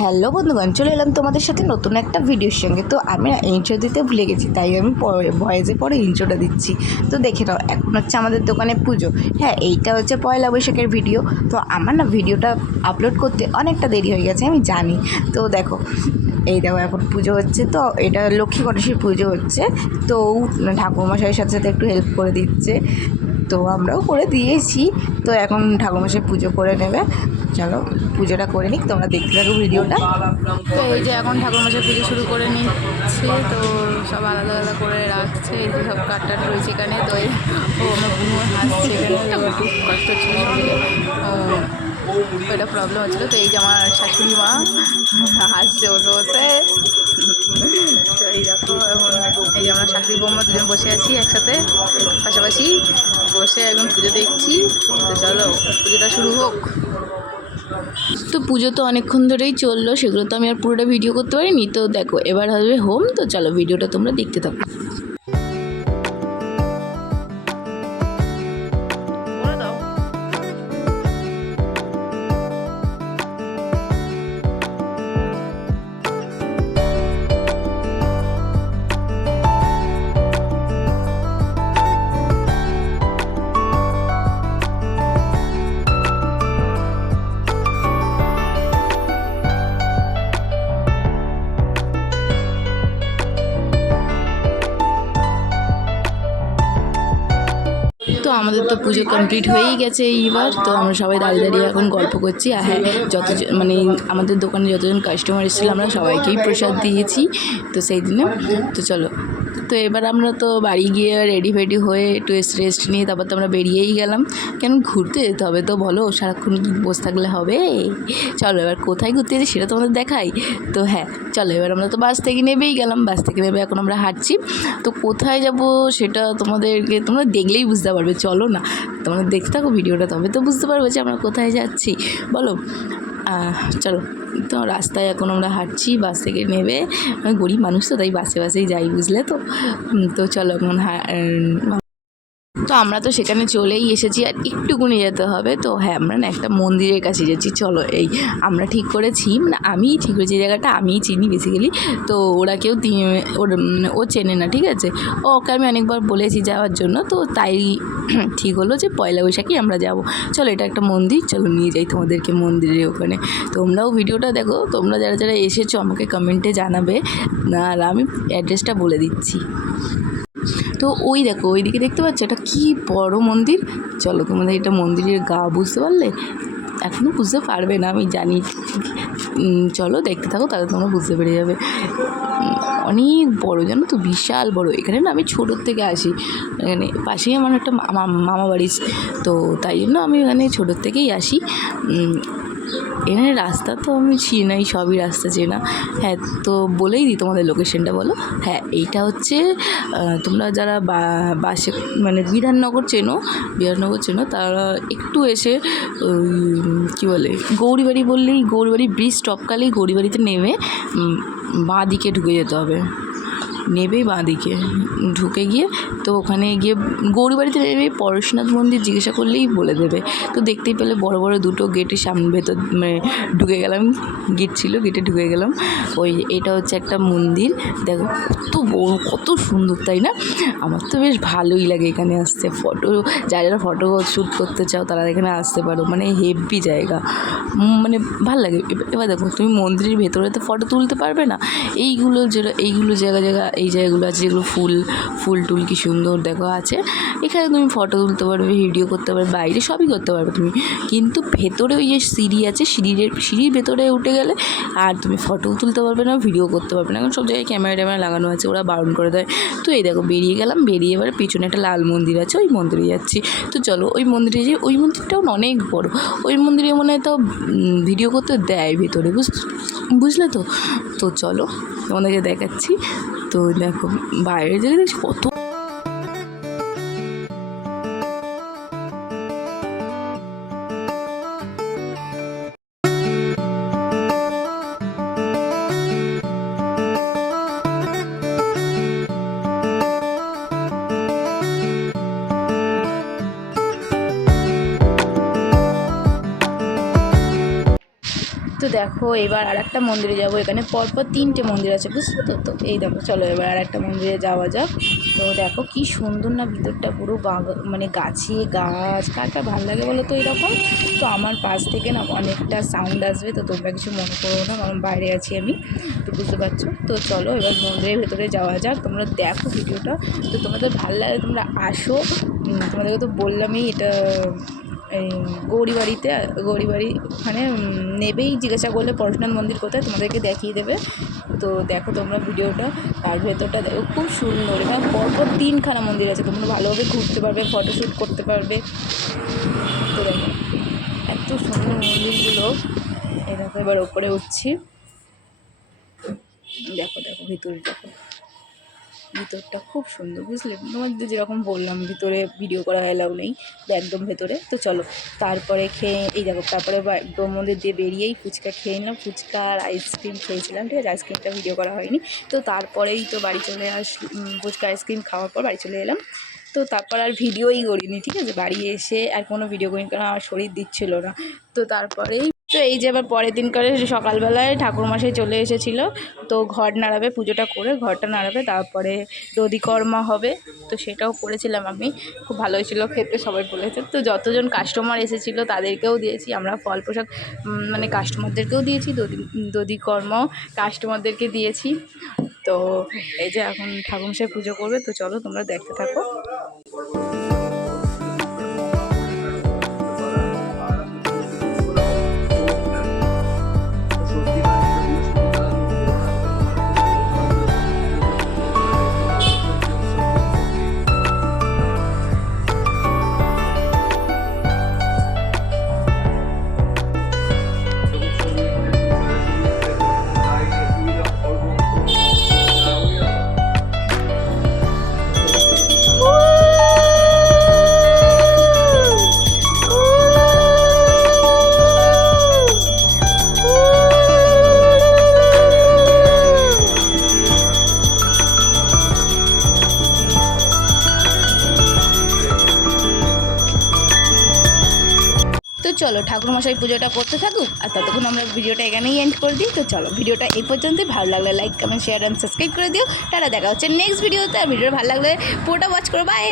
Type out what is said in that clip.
Hello বন্ধুগণ, চলে এলাম তোমাদের সাথে নতুন একটা ভিডিওর সঙ্গে। তো আমি ইন্ট্রো দিতে ভুলে গেছি, তাই আমি ভয়েসে পরে ইন্ট্রোটা দিচ্ছি। তো দেখে নাও, এখন হচ্ছে আমাদের দোকানে পুজো। হ্যাঁ, এইটা হচ্ছে পয়লা বৈশাখের ভিডিও। তো আমার না ভিডিওটা আপলোড করতে অনেকটা দেরি হয়ে গেছে, আমি জানি। তো দেখো, এই দেখো এখন পুজো হচ্ছে। তো এটা লক্ষ্মী গণেশের পুজো হচ্ছে। তো ঠাকুরমশাইয়ের সাথে সাথে একটু হেল্প করে দিচ্ছে, তো আমরাও করে দিয়েছি। তো এখন ঠাকুরমশাই পুজো করে নেবে। চলো পুজোটা করে নিক, তোমরা দেখতে থাকো ভিডিওটা। তো এই যে এখন ঠাকুরমশাই পুজো শুরু করে নিচ্ছে, তো সব আলাদা আলাদা করে রাখছে। এই যে সব কাঠটাট রয়েছে এখানে। তো ও আমার বুনু হাসছে এখানে, ওর খুব কষ্ট হচ্ছিল শরীরে, এটা প্রবলেম হচ্ছিলো। তো এই যে আমার শাশুড়ি মা হাসছে বসে বসে। তো এই দেখো, এখন এই যে আমরা শাশুড়ি বৌমা দুজন বসে আছি একসাথে পাশাপাশি বসে এখন পুজো দেখছি। তো চলো পুজোটা শুরু হোক। তো পুজো তো অনেকক্ষণ ধরেই চললো, সেগুলো তো আমি আর পুরোটা ভিডিও করতে পারিনি। তো দেখো এবার হবে হোম। তো চলো ভিডিওটা তোমরা দেখতে থাকো। তো আমাদের তো পুজো কমপ্লিট হয়েই গেছে এইবার। তো আমরা সবাই দাঁড়িয়ে দাঁড়িয়ে এখন গল্প করছি। আর হ্যাঁ, মানে আমাদের দোকানে যতজন কাস্টমার এসেছিলো আমরা সবাইকেই প্রসাদ দিয়েছি তো সেই দিনে। তো চলো, তো এবার আমরা তো বাড়ি গিয়ে রেডি ফেডি হয়ে একটু রেস্ট নিয়ে তারপর তো আমরা বেরিয়েই গেলাম। কেন ঘুরতে যেতে হবে তো, বলো সারাক্ষণ কি বসে থাকলে হবে? চলো এবার কোথায় ঘুরতে যাচ্ছি সেটা তোমাদের দেখাই। তো হ্যাঁ চলো, এবার আমরা তো বাস থেকে নেবেই গেলাম। বাস থেকে নেবে এখন আমরা হাঁটছি। তো কোথায় যাব সেটা তোমরা দেখলেই বুঝতে পারবে। চলো না, তোমরা দেখতে থাকো ভিডিওটা, তবে তো বুঝতে পারবে যে আমরা কোথায় যাচ্ছি। বলো, চলো। তো রাস্তায় এখন আমরা হাঁটছি, বাস থেকে নেবে। গরিব মানুষ তো, তাই বাসেই যাই, বুঝলে তো। তো চলো এখন তো আমরা তো সেখানে চলেই এসেছি, আর একটুকুনি যেতে হবে। তো হ্যাঁ, আমরা না একটা মন্দিরের কাছে যাচ্ছি। চলো, এই আমরা ঠিক করেছি, না আমিই ঠিক করেছি, জায়গাটা আমিই চিনি বেসিক্যালি। তো ওরা কেউ ও চেনে না, ঠিক আছে। ওকে আমি অনেকবার বলেছি যাওয়ার জন্য, তো তাই ঠিক হলো যে পয়লা বৈশাখী আমরা যাব। চলো, এটা একটা মন্দির, চলো নিয়ে যাই তোমাদেরকে মন্দিরের ওখানে। তোমরাও ভিডিওটা দেখো, তোমরা যারা যারা এসেছো আমাকে কমেন্টে জানাবে, আর আমি অ্যাড্রেসটা বলে দিচ্ছি। তো ওই দেখো, ওইদিকে দেখতে পাচ্ছ, এটা কি বড় মন্দির। চলো, তোমাদের এটা মন্দিরের গা বুঝতে পারলে? এখনও বুঝতে পারবে না আমি জানি। চলো দেখতে থাকো, তাহলে তোমরা বুঝতে পেরে যাবে। অনেক বড়, জানো তো, বিশাল বড়। এখানে না আমি ছোটোর থেকে আসি, এখানে পাশেই আমার একটা মামা বাড়ি। তো তাই জন্য আমি এখানে ছোটোর থেকেই আসি। এখানে রাস্তা তো আমি চিনাই, সবই রাস্তা চেনা। হ্যাঁ, তো বলেই দিই তোমাদের লোকেশনটা, বলো। হ্যাঁ, এইটা হচ্ছে তোমরা যারা বাসে মানে বিধাননগর চেনো তারা একটু এসে কী বলে গৌরীবাড়ি বললেই, গৌরীবাড়ি ব্রিজ টপকালেই গৌরীবাড়িতে নেমে বাঁ দিকে ঢুকে যেতে হবে। নেবেই বাঁ দিকে ঢুকে গিয়ে, তো ওখানে গিয়ে গৌরীবাড়িতে নেবে পরশুনাথ মন্দির জিজ্ঞাসা করলেই বলে দেবে। তো দেখতেই পেলে বড় বড় দুটো গেটের সামনে ভেতর মানে ঢুকে গেলাম। গেট ছিল, গেটে ঢুকে গেলাম। এটা হচ্ছে একটা মন্দির। দেখো কত বড়, কত সুন্দর, তাই না? আমার তো বেশ ভালোই লাগে এখানে আসতে। যারা ফটো শ্যুট করতে চাও তারা এখানে আসতে পারো, মানে হেভি জায়গা, মানে ভাল লাগে। এবার দেখো, তুমি মন্দিরের ভেতরে তো ফটো তুলতে পারবে না। এইগুলো জায়গা এই জায়গাগুলো আছে যেগুলো ফুল টুল কি সুন্দর দেখো আছে। এখানে তুমি ফটো তুলতে পারবে, ভিডিও করতে পারবে, বাইরে সবই করতে পারবে তুমি। কিন্তু ভেতরে ওই যে সিঁড়ি আছে, সিঁড়ির ভেতরে উঠে গেলে আর তুমি ফটোও তুলতে পারবে না, ভিডিও করতে পারবে না, কারণ সব জায়গায় ক্যামেরা ট্যামেরা লাগানো আছে, ওরা বারণ করে দেয়। তো এই দেখো বেরিয়ে গেলাম, বেরিয়ে এবার পিছনে একটা লাল মন্দির আছে, ওই মন্দিরে যাচ্ছি। তো চলো ওই মন্দিরে যে, ওই মন্দিরটাও অনেক বড়। ওই মন্দিরে মনে হয় তো ভিডিও করতে দেয় ভেতরে, বুঝলে তো। তো চলো তোমাদেরকে দেখাচ্ছি। তো দেখো বাইরে থেকে দেখছি কত তো তো দেখো এবার আর একটা মন্দিরে যাবো। এখানে পরপর 3টে মন্দির আছে, বুঝছো তো? তো এই দেখো, চলো এবার আর একটা মন্দিরে যাওয়া যাক। তো দেখো কি সুন্দর না ভিতরটা, পুরো মানে গাছে গাছ। কার কার ভালো লাগে বলো তো এরকম? তো আমার পাশ থেকে না অনেকটা সাউন্ড আসবে, তো তোমরা কিছু মনে করো না, কারণ বাইরে আছি আমি, তো বুঝতে পারছো। তো চলো এবার মন্দিরের ভেতরে যাওয়া যাক। তোমরা দেখো ভিডিওটা, তো তোমাদের ভালো লাগে তোমরা আসো। তোমাদেরকে তো বললামই এটা এই গৌরীবাড়ি ওখানে নেবেই, জিজ্ঞাসা করলে পরশুনাথ মন্দির কোথায় তোমাদেরকে দেখিয়ে দেবে। তো দেখো তোমরা ভিডিওটা, আর ভেতরটা দেখো খুব সুন্দর। এখানে পরপর 3খানা মন্দির আছে, তোমরা ভালোভাবে ঘুরতে পারবে, ফটোশ্যুট করতে পারবে। তো দেখো এত সুন্দর মন্দিরগুলো। এই দেখো এবার ওপরে উঠছি, দেখো দেখো ভিতরে দেখো, ভিতরটা খুব সুন্দর, বুঝলে? তোমাদের যেরকম বললাম ভিতরে ভিডিও করা অ্যালাউ নেই, একদম ভেতরে। তো চলো তারপরে খেয়ে, এই দেখো তারপরে একদম মন্দির দিয়ে বেরিয়েই ফুচকা খেয়ে নিলাম, ফুচকা আর আইসক্রিম খেয়েছিলাম, ঠিক আছে? আইসক্রিমটা ভিডিও করা হয়নি। তো তারপরেই তো বাড়ি চলে ফুচকা আইসক্রিম খাওয়ার পর বাড়ি চলে এলাম। তো তারপর আর ভিডিওই করিনি, ঠিক আছে? বাড়ি এসে আর কোনো ভিডিও করিনি, কারণ আমার শরীর দিচ্ছিল না। তো তারপরেই তো এই যে আবার পরের দিনকারে সকালবেলায় ঠাকুরমশাই চলে এসেছিলো, তো ঘর নাড়াবে, পুজোটা করে ঘরটা নাড়াবে, তারপরে দধিকর্মা হবে, তো সেটাও করেছিলাম আমি। খুব ভালো হয়েছিল খেতে, সবাই বলেছে। তো যতজন কাস্টমার এসেছিলো তাদেরকেও দিয়েছি আমরা ফল প্রসাদ, মানে কাস্টমারদেরকেও দিয়েছি, দধিকর্মাও কাস্টমারদেরকে দিয়েছি। তো এই যে এখন ঠাকুরমশাই পুজো করবে, তো চলো তোমরা দেখতে থাকো। তো চলো ঠাকুরমশাই পুজোটা করতে থাকুক, আর ততক্ষণ আমরা ভিডিওটা এখানেই এন্ড করে দিই। তো চলো ভিডিওটা এই পর্যন্তই। ভালো লাগলে like comment share and subscribe করে দিও। টাটা, দেখা হচ্ছে নেক্সট ভিডিওতে। আর ভিডিওটা ভালো লাগলে পুরোটা ওয়াচ করো, বাই।